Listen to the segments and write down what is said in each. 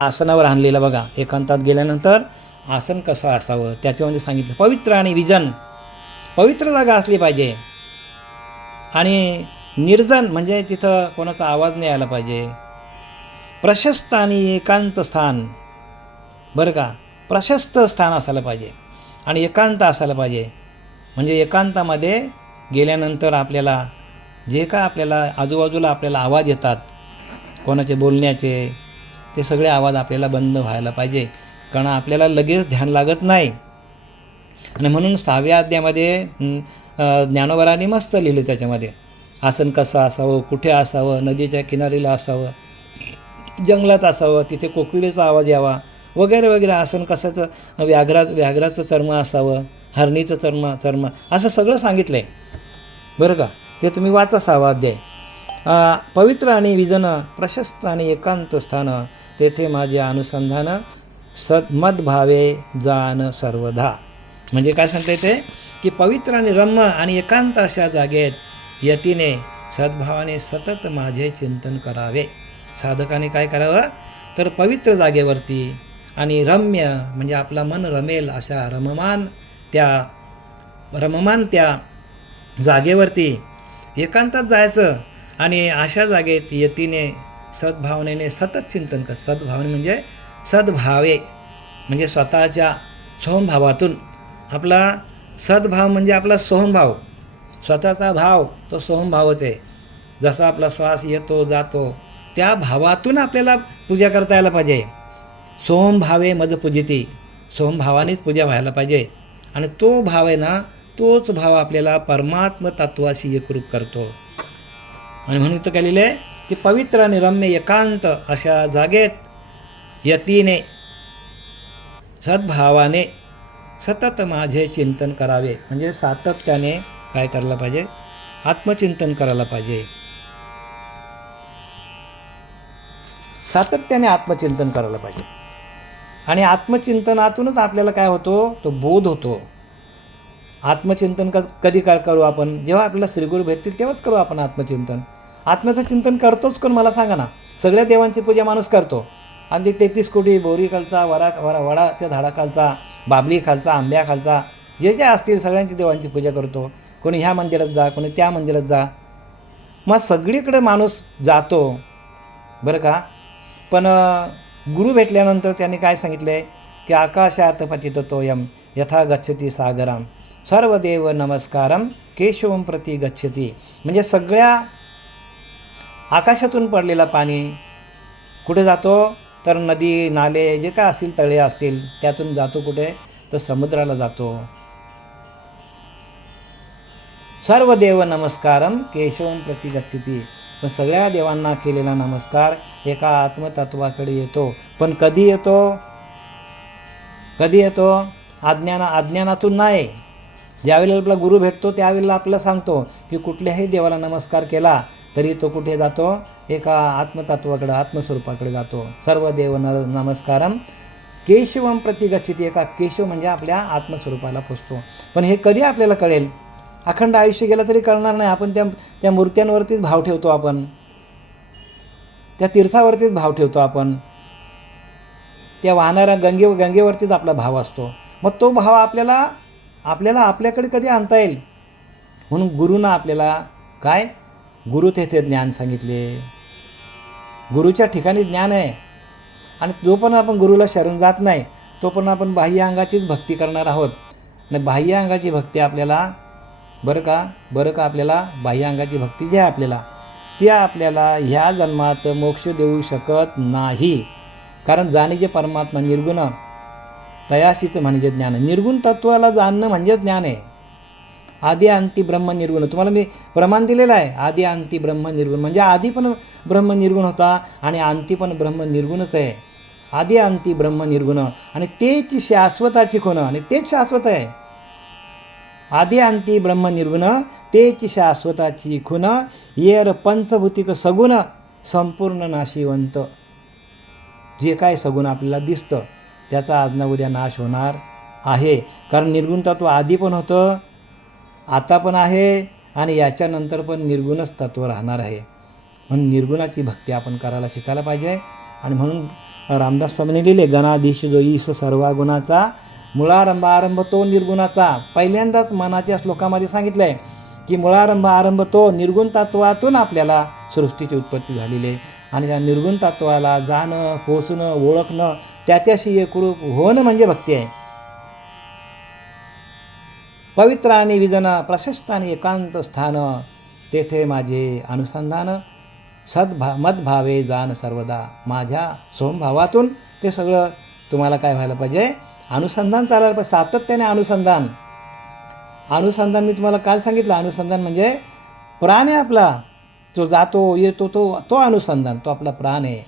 आसनावर आणलेलं बघा. एकांतात गेल्यानंतर आसन कसं असावं? त्याच्यामध्ये म्हणजे सांगितलं. पवित्र आणि विजन. पवित्र जागा असली पाहिजे. आणि निर्जन म्हणजे तिथं कोणाचा आवाज नाही आला पाहिजे. प्रशस्त आणि एकांत स्थान. बरं का? प्रशस्त स्थान असायला पाहिजे. आणि एकांत असायला पाहिजे. म्हणजे एकांतामध्ये गेल्यानंतर आपल्याला जे काय आपल्याला आजूबाजूला आपल्याला आवाज येतात. कोणाचे बोलण्याचे ते सगळे आवाज आपल्याला बंद व्हायला पाहिजे. कारण आपल्याला लगेच ध्यान लागत नाही. आणि म्हणून सहाव्या अध्यायामध्ये ज्ञानोबराने मस्त लिहिलं त्याच्यामध्ये. आसन कसं असावं कुठे असावं नदीच्या किनारीला असावं जंगलात असावं तिथे कोकिळेचा आवाज यावा वगैरे वगैरे. आसन कसाचं व्याघ्रा व्याघ्राचं चर्म असावं हरणीचं चर्म चर्म असं सगळं सांगितलं आहे बरं का? ते तुम्ही वाचा सहावा अध्याय. पवित्र आणि विजन प्रशस्त आणि एकांत स्थान तेथे माझे अनुसंधान सद्मद्भावे जाण सर्वधा. म्हणजे काय सांगता येते? की पवित्र आणि रम्य आणि एकांत अशा जागेत यतीने सद्भावाने सतत माझे चिंतन करावे. साधकाने काय करावं? तर पवित्र जागेवरती आणि रम्य म्हणजे आपला मन रमेल अशा रममान त्या रममान त्या जागेवरती एकांतात जायचं. आणि अशा जागेत यतीने सद्भावनेने सतत चिंतन कर. सद्भावने म्हणजे सद्भावे म्हणजे स्वतःच्या सोहमभावातून आपला सद्भाव म्हणजे आपला सोहमभाव स्वतःचा भाव तो सोहमभावच आहे. जसा आपला श्वास येतो जातो त्या भावातून आपल्याला पूजा करता यायला पाहिजे. सोहमभावे मज पूजिती. सोहमभावानेच पूजा व्हायला पाहिजे. आणि तो भाव आहे ना तोच भाव आपल्याला परमात्म तत्वाशी एकरूप करतो. आणि म्हणून तर केलेलं आहे की पवित्र आणि रम्य एकांत अशा जागेत यतीने सद्भावाने सतत माझे चिंतन करावे. म्हणजे सातत्याने काय करायला पाहिजे? आत्मचिंतन करायला पाहिजे. सातत्याने आत्मचिंतन करायला पाहिजे. आणि आत्मचिंतनातूनच आपल्याला काय होतो? तो बोध होतो. आत्मचिंतन क कधी काय करू आपण? जेव्हा आपल्याला श्रीगुरू भेटतील तेव्हाच करू आपण आत्मचिंतन. आत्म्याचं चिंतन करतोच कोण मला सांगा ना. सगळ्या देवांची पूजा माणूस करतो. आणि तेहतीस कोटी बोरीखालचा वरा वरा वडाच्या झाडाखालचा बाबलीखालचा आंब्याखालचा जे जे असतील सगळ्यांची देवांची पूजा करतो. कोणी ह्या मंदिरात जा कोणी त्या मंदिरात जा. मग सगळीकडे माणूस जातो. बरं का? पण गुरु भेटल्यानंतर त्यांनी काय सांगितलं आहे की आकाशात पतित तोयम यथा गच्छती सागराम. सर्व देव नमस्कारम केशवम प्रती गच्छती. म्हणजे सगळ्या आकाशातून पडलेला पाणी. कुठे जातो? तर नदी नाले जे काय असतील तळे असतील त्यातून जातो कुठे? तर समुद्राला जातो. सर्व देव नमस्कारम केशवम प्रति गच्छती पण सगळ्या देवांना केलेला नमस्कार एका आत्मतत्वाकडे येतो. पण कधी येतो? कधी येतो? अज्ञाना अज्ञानातून नाही. ज्यावेळेला आपला गुरु भेटतो त्यावेळेला आपल्याला सांगतो की कुठल्याही देवाला नमस्कार केला तरी तो कुठे जातो? एका आत्मतत्वाकडे आत्मस्वरूपाकडे जातो. सर्व देव न नमस्कारम केशवम प्रतिगच्छिती एका केशव म्हणजे आपल्या आत्मस्वरूपाला पोचतो. पण हे कधी आपल्याला कळेल? अखंड आयुष्य गेलं तरी कळणार नाही. आपण त्या त्या मूर्त्यांवरतीच भाव ठेवतो आपण. त्या तीर्थावरतीच भाव ठेवतो आपण. त्या वाहणाऱ्या गंगे गंगेवरतीच आपला भाव असतो. मग तो भाव आपल्याला आपल्याला आपल्याकडे कधी आणता येईल? म्हणून गुरुनं आपल्याला काय? गुरु तेथे ज्ञान सांगितले. गुरुच्या ठिकाणी ज्ञान आहे. आणि जो पण आपण गुरुला शरण जात नाही तो पण आपण बाह्य अंगाचीच भक्ती करणार आहोत. आणि बाह्य अंगाची भक्ती आपल्याला बरं का? बरं का आपल्याला? बाह्य अंगाची भक्ती जी आहे आपल्याला ती आपल्याला ह्या जन्मात मोक्ष देऊ शकत नाही. कारण जाणे जे परमात्मा निर्गुण तयाशीचं म्हणजे ज्ञान. निर्गुण तत्वाला जाणणं म्हणजे ज्ञान आहे. आधी अंती ब्रह्म निर्गुण. तुम्हाला मी प्रमाण दिलेलं आहे. आधी अंती ब्रह्म निर्गुण. म्हणजे आधी पण ब्रह्म निर्गुण होता आणि अंती पण ब्रह्म निर्गुणच आहे. आधी अंती ब्रह्म निर्गुण. आणि तेच शाश्वताची खुण. आणि तेच शाश्वत आहे. आधी अंती ब्रह्म निर्गुण. तेच शाश्वताची खुण. येर पंचभूतिक सगुण संपूर्ण नाशिवंत. जे काय सगुण आपल्याला दिसतं त्याचा आज ना उद्या नाश होणार आहे. कारण निर्गुण तत्व आधी पण होतं आता पण आहे आणि याच्यानंतर पण निर्गुणच तत्व राहणार आहे. म्हणून निर्गुणाची भक्ती आपण करायला शिकायला पाहिजे. आणि म्हणून रामदास स्वामीने लिहिले गणाधीश जो ईश सर्व गुणाचा मुळारंभ आरंभ तो निर्गुणाचा. पहिल्यांदाच मनाच्या श्लोकामध्ये सांगितलं आहे की मुळारंभ आरंभ तो निर्गुण तत्वातून आपल्याला सृष्टीची उत्पत्ती झालेली आहे. आणि त्या निर्गुण तत्वाला जाणं पोचणं ओळखणं त्याच्याशी एकरूप होणं म्हणजे भक्ती आहे. पवित्र आणि विजन प्रशस्त आणि एकांत स्थान तेथे माझे अनुसंधान सद्भा मदभावे जाण सर्वदा. माझ्या सोमभावातून ते सगळं तुम्हाला काय व्हायला पाहिजे? अनुसंधान चालायला पाहिजे. सातत्याने अनुसंधान. अनुसंधान मी तुम्हाला काल सांगितलं. अनुसंधान म्हणजे प्राण आहे आपला. तो जातो येतो तो तो अनुसंधान. तो आपला प्राण आहे.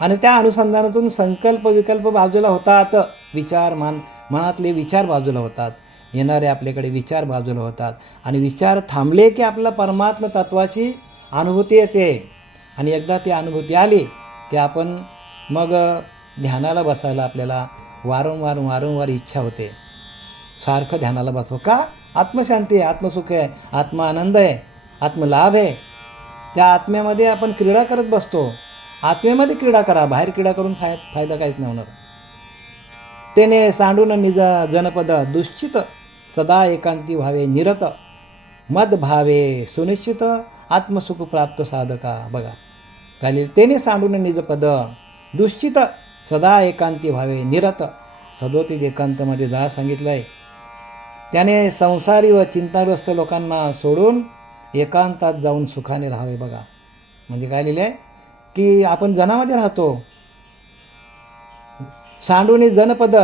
आणि त्या अनुसंधानातून संकल्प विकल्प बाजूला होतात. विचार मान मनातले विचार बाजूला होतात. येणारे आपल्याकडे विचार बाजूला होतात. आणि विचार थांबले की आपला परमात्म तत्वाची अनुभूती येते. आणि एकदा ती अनुभूती आली की आपण मग ध्यानाला बसायला आपल्याला वारंवार वारंवार इच्छा होते. सारखं ध्यानाला बसव. का? आत्मशांती आहे आत्मसुख आहे आत्मा आनंद आहे आत्मलाभ आहे. त्या आत्म्यामध्ये आपण क्रीडा करत बसतो. आत्म्यामध्ये क्रीडा करा बाहेर क्रीडा करून फाय फायदा काहीच नाही होणार. तेने सांडून निज जनपद दुश्चित सदा एकांती व्हावे निरत. मद भावे सुनिश्चित आत्मसुख प्राप्त साधका. बघा खालील तेने सांडून निज पद दुश्चित सदा एकांती व्हावे निरत. सदोतीत एकांतमध्ये जा सांगितलं आहे त्याने संसारी व चिंताग्रस्त लोकांना सोडून एकांतात जाऊन सुखाने राहावे. बघा म्हणजे काय लिहिलं आहे की आपण जनामध्ये राहतो सांडूनी जनपद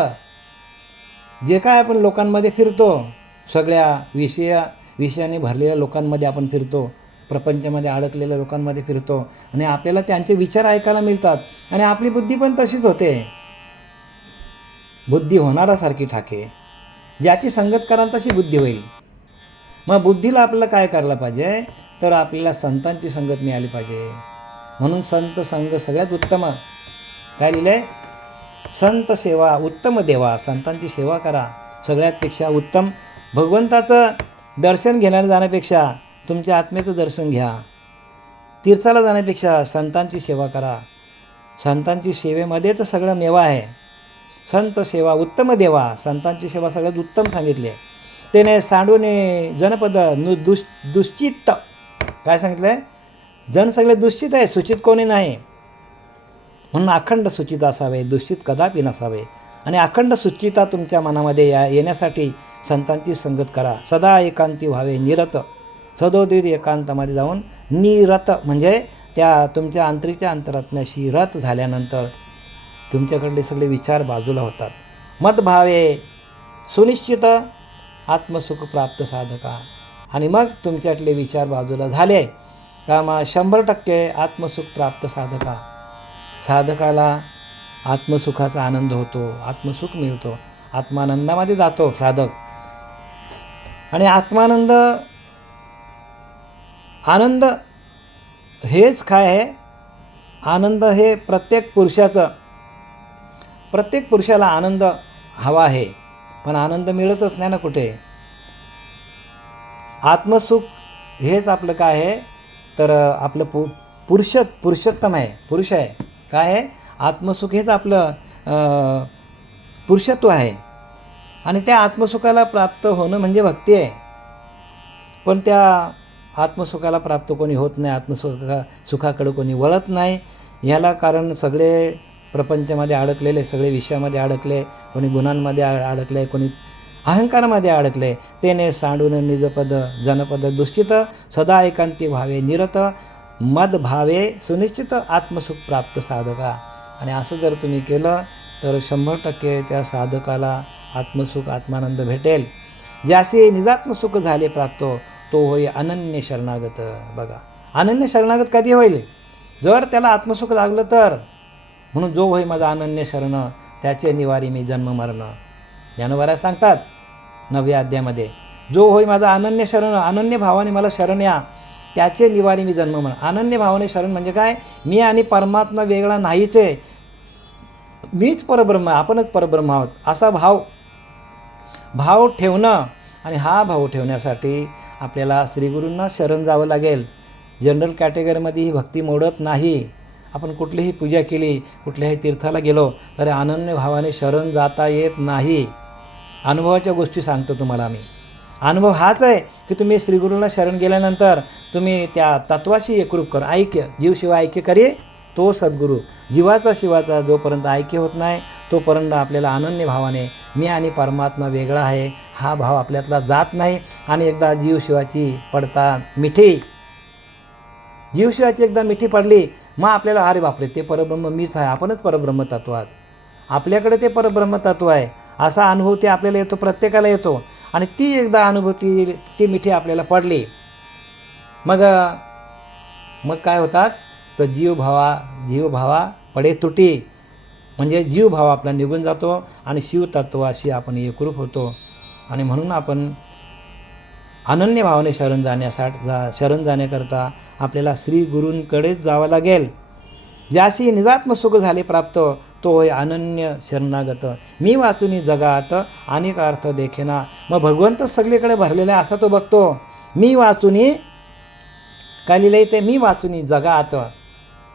जे काय आपण लोकांमध्ये फिरतो सगळ्या विषया विषयाने भरलेल्या लोकांमध्ये आपण फिरतो प्रपंचामध्ये अडकलेल्या लोकांमध्ये फिरतो आणि आपल्याला त्यांचे विचार ऐकायला मिळतात आणि आपली बुद्धी पण तशीच होते. बुद्धी होणारासारखी ठाके ज्याची संगत कराल तशी बुद्धी होईल. मग बुद्धीला आपल्याला काय करायला पाहिजे? तर आपल्याला संतांची संगत मिळाली पाहिजे. म्हणून संत संघ सगळ्यात उत्तम. काय लिहिलं आहे संत सेवा उत्तम देवा संतांची सेवा करा. सगळ्यातपेक्षा उत्तम भगवंताचं दर्शन घेण्याला जाण्यापेक्षा तुमच्या आत्म्याचं दर्शन घ्या. तीर्थाला जाण्यापेक्षा संतांची सेवा करा. संतांची सेवेमध्ये तर सगळं मेवा आहे. संत सेवा उत्तम देवा संतांची सेवा सगळ्यात उत्तम सांगितली. आहे त्याने सांडूने जनपद नु दुश दुश्चित्त. काय सांगितलं आहे जन सगळे दुश्चित आहे सुचित कोणी नाही. म्हणून अखंड सुचित असावे दूषित कदापि नसावे. आणि अखंड सुचिता तुमच्या मनामध्ये या येण्यासाठी संतांची संगत करा. सदा एकांती व्हावे निरत. सदोदित एकांतामध्ये जाऊन निरत. म्हणजे त्या तुमच्या आंतरीच्या अंतरात्म्याशी रत झाल्यानंतर तुमच्याकडले सगळे विचार बाजूला होतात. मतभावे सुनिश्चित आत्मसुख प्राप्त साधका. आणि मग तुमच्यातले विचार बाजूला झाले. का मग शंभर टक्के आत्मसुख प्राप्त साधका. साधकाला आत्मसुखाचा आनंद होतो आत्मसुख मिळतो. आत्मानंदामध्ये जातो साधक. आणि आत्मानंद आनंद हेच काय आहे? आनंद हे प्रत्येक पुरुषाचं प्रत्येक पुरुषाला आनंद हवा आहे. पण आनंद मिळतच नाही ना कुठे? आत्मसुख हेच आपलं काय आहे? तर आपलं पु पुरुष पुरुषोत्तम आहे. पुरुष आहे. काय आहे? आत्मसुख हेच आपलं पुरुषत्व आहे. आणि त्या आत्मसुखाला प्राप्त होणं म्हणजे भक्ती आहे. पण त्या आत्मसुखाला प्राप्त कोणी होत नाही आत्मसुखा सुखाकडं कोणी वळत नाही ह्याला कारण सगळे प्रपंचामध्ये अडकलेले सगळे विषयामध्ये अडकले कोणी गुणांमध्ये अडकले कोणी अहंकारामध्ये अडकले तेने सांडून निजपद जनपद दुश्चित सदा एकांती व्हावे निरत मद भावे सुनिश्चित आत्मसुख प्राप्त साधका. आणि असं जर तुम्ही केलं तर शंभर टक्के त्या साधकाला आत्मसुख आत्मानंद भेटेल. ज्यासे निजात्मसुख झाले प्राप्त तो होय अनन्य शरणागत. बघा अनन्य शरणागत कधी होईल? जर त्याला आत्मसुख लागलं तर. म्हणून जो होय माझा अनन्य शरण त्याचे निवारी मी जन्म मरण. ज्ञानवाऱ्या सांगतात नव्या अध्यायामध्ये जो होय माझा अनन्य शरण अनन्य भावाने मला शरण या. त्याचे निवारी मी जन्म मरण अनन्य भावाने शरण म्हणजे काय? मी आणि परमात्मा वेगळा नाहीच आहे. मीच परब्रह्म आपणच परब्रह्म आहोत. असा भाव भाव ठेवणं आणि हा भाव ठेवण्यासाठी आपल्याला श्रीगुरूंना शरण जावं लागेल. जनरल कॅटेगरीमध्ये ही भक्ती मोडत नाही. आपण कुठलीही पूजा केली कुठल्याही तीर्थाला गेलो तरी अनन्य भावाने शरण जाता येत नाही. अनुभवाच्या गोष्टी सांगतो तुम्हाला मी. अनुभव हाच आहे की तुम्ही श्रीगुरूंना शरण गेल्यानंतर तुम्ही त्या तत्वाशी एकरूप कर. ऐक्य. जीव शिवा ऐक्य करी तो सद्गुरू. जीवाचा शिवाचा जोपर्यंत ऐक्य होत नाही तोपर्यंत आपल्याला अनन्य भावाने मी आणि परमात्मा वेगळा आहे हा भाव आपल्यातला जात नाही. आणि एकदा जीव शिवाची पडता मिठी जीव शिवाची एकदा मिठी पडली मग आपल्याला अरे बापरे ते परब्रह्म मीच आहे आपणच परब्रह्म तत्व आहात आपल्याकडे ते परब्रह्म तत्व आहे. असा अनुभव ते आपल्याला येतो प्रत्येकाला येतो. आणि ती एकदा अनुभूती ती मिठी आपल्याला पडली. मग मग काय होतात? तर जीव भावा जीव भावा पडे तुटी. म्हणजे जीव भाव आपला निघून जातो आणि शिवतत्वाशी आपण एकरूप होतो. आणि म्हणून आपण अनन्य भावाने शरण जाण्यासाठी जा शरण जाण्याकरता आपल्याला श्री गुरूंकडेच जावं लागेल. ज्याशी निजात्म सुख झाले प्राप्त तो अनन्य शरणागत. मी वाचून जगात अनेक अर्थ देखेना. मग भगवंत सगळीकडे भरलेला आहे असा तो बघतो. मी वाचूनी काय लिहिलं ते मी वाचुनी जगात.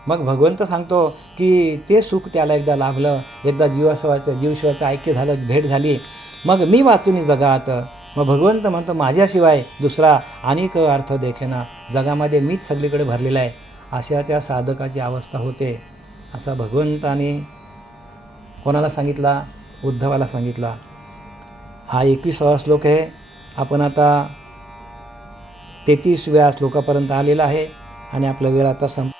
मग भगवंत सांगतो की ते सुख त्याला एकदा लाभलं. एकदा जीवाशिवाचं जीवशिवाचं ऐक्य झालं भेट झाली. मग मी वाचुनी जगात. मग भगवंत म्हणतो माझ्याशिवाय दुसरा अनेक अर्थ देखेना. जगामध्ये मीच सगळीकडे भरलेला आहे. अशा त्या साधकाची अवस्था होते. असा भगवंताने कोणाला सांगितला? उद्धवाला सांगितला. हा एकवीसावा श्लोक आहे. आपण आता तेहतीसव्या श्लोकापर्यंत आलेला आहे आणि आपला वेळ आता संप